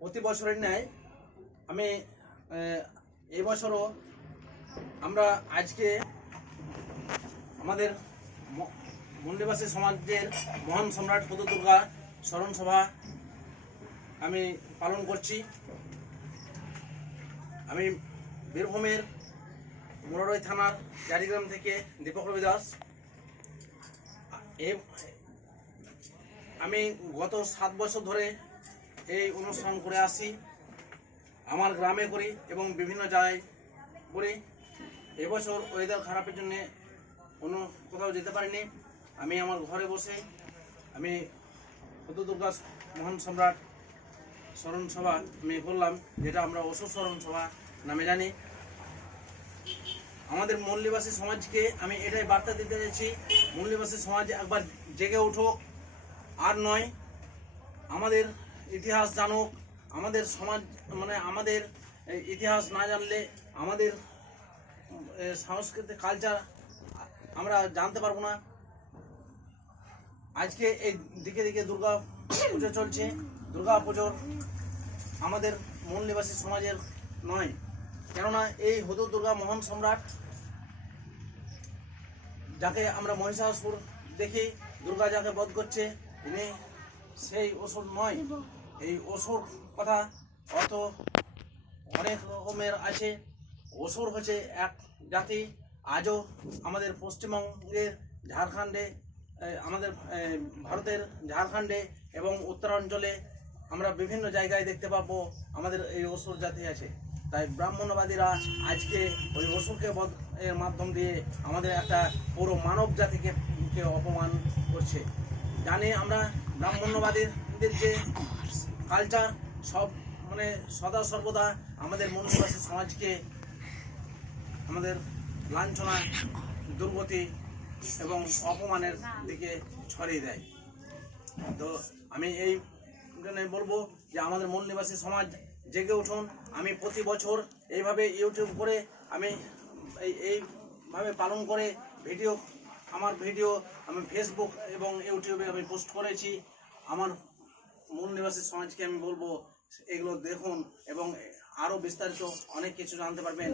প্রতি বছরের ন্যায় আমি আহ, এই বছরও আমরা আজকে আমাদের ম- মন্দিরবাসী সমাজের মহান সম্রাট পদ দুর্গা স্মরণ সভা আমি পালন করছি। আমি বীরভূমের মোরারই থানার জারিগ্রাম থেকে দীপক রবি দাস আমি গত সাত বছর ধরে এই অনুষ্ঠান করে আসি, আমার গ্রামে করি এবং বিভিন্ন জায়গায় করি। এবছর ওয়েদার খারাপের জন্য কোনো কোথাও যেতে পারিনি। আমি আমার ঘরে বসে আমি দুর্গা মহান সম্রাট স্মরণ সভা আমি করলাম, যেটা আমরা অশোক স্মরণ সভা নামে জানি। আমাদের মল্লিবাসী সমাজকে আমি এটাই বার্তা দিতে চাইছি মল্লিবাসী সমাজ একবার জেগে উঠুক আর নয়, আমাদের ইতিহাস জানুক আমাদের সমাজ মানে আমাদের ইতিহাস না জানলে আমাদের এ, সাংস্কৃতিক কালচার আমরা জানতে পারব না। আজকে এই দিকে দিকে দুর্গা পুজো চলছে দুর্গা পুজোর আমাদের মূল নিবাসী সমাজের নয়। কেননা এই হদু দুর্গা মহান সম্রাট যাকে আমরা মহিষাসুর দেখি দুর্গা যাকে বধ করছে ইনি সেই অসুর নয়। এই অসুর কথা অত অনেক রকমের আছে। অসুর হচ্ছে এক জাতি। আজও আমাদের পশ্চিমবঙ্গের ঝাড়খণ্ডে আমাদের ভারতের ঝাড়খণ্ডে এবং উত্তরাঞ্চলে আমরা বিভিন্ন জায়গায় দেখতে পাবো আমাদের এই অসুর জাতি আছে। তাই ব্রাহ্মণবাদীরা আজকে ওই অসুরকে এর মাধ্যম দিয়ে আমাদের একটা পুরো মানব জাতিকে অপমান করছে। জানি আমরা ব্রাহ্মণ্যবাদীদের যে কালচার সব মানে সদা সর্বদা আমাদের মনুষ্যবাসী সমাজকে আমাদের লাঞ্ছনা, দুর্গতি এবং অপমানের দিকে ছড়িয়ে দেয়। তো আমি এই জন্য বলব যে আমাদের মূল নিবাসী সমাজ জেগে উঠুন। আমি প্রতি বছর এইভাবে ইউটিউব করে আমি এই এইভাবে পালন করে ভিডিও, আমার ভিডিও আমি ফেসবুক এবং ইউটিউবে আমি পোস্ট করেছি। আমার মূল নিবাসী সমাজকে আমি বলব এগুলো দেখুন এবং আরও বিস্তারিত অনেক কিছু জানতে পারবেন।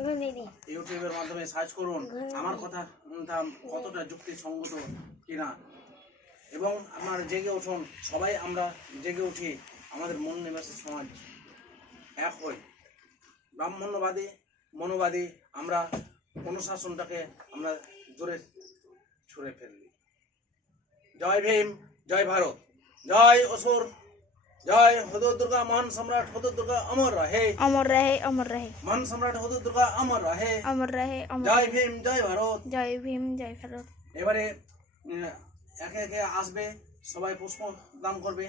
ইউটিউবের মাধ্যমে সার্চ করুন। আমার কথা কতটা যুক্তিসঙ্গত কিনা? এবং আমার জেগে উঠুন সবাই আমরা জেগে উঠি আমাদের মন নিবাসী সমাজ এক হই। ব্রাহ্মণ্যবাদী মনোবাদী আমরা অনুশাসনটাকে আমরা দূরে ছুঁড়ে ফেললি জয় ভীম জয় ভারত। জয় অসুর। জয় হদু দুর্গা মহান সম্রাট হদু দুর্গা অমর রহে। অমর রহে অমর রহে। মহান সম্রাট হদু দুর্গা অমর রাহে। অমর রহে অমর জয় ভীম জয় ভারত। জয় ভীম জয় ভারত। এবারে একে একে আসবে সবাই পুষ্প দান করবে।